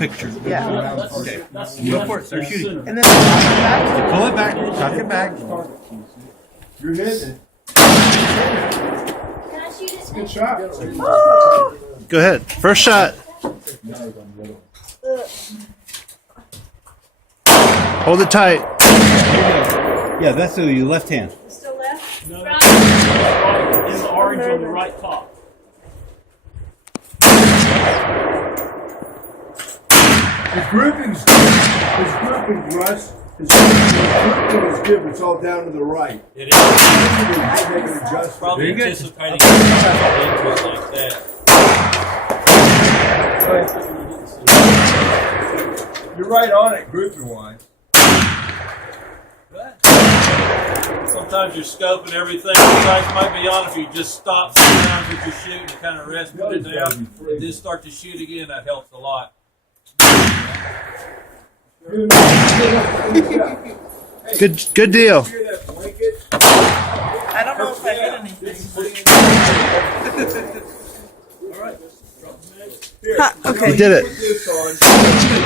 picture. Yeah. Okay. Go for it. Start shooting. And then back. Pull it back. Tuck it back. You're hitting it. Can I shoot his Good shot. Go ahead. First shot. Hold it tight. Yeah, that's your left hand. Still left? No. Front. In the orange on the right top. His grouping's good. His grouping, Russ. His grouping is good, but it's all down to the right. It is. Make an adjustment. Probably Very good. anticipating interest like that. You're right on it, grouping wise. Sometimes you're scoping everything. The sights might be on if you just stop sometimes with your shooting and kind of rest, put it down, and then start to shoot again. That helps a lot. Good deal. Hear that blanket? I don't know if I hit anything. Here, Ha, okay. You did it. put this on.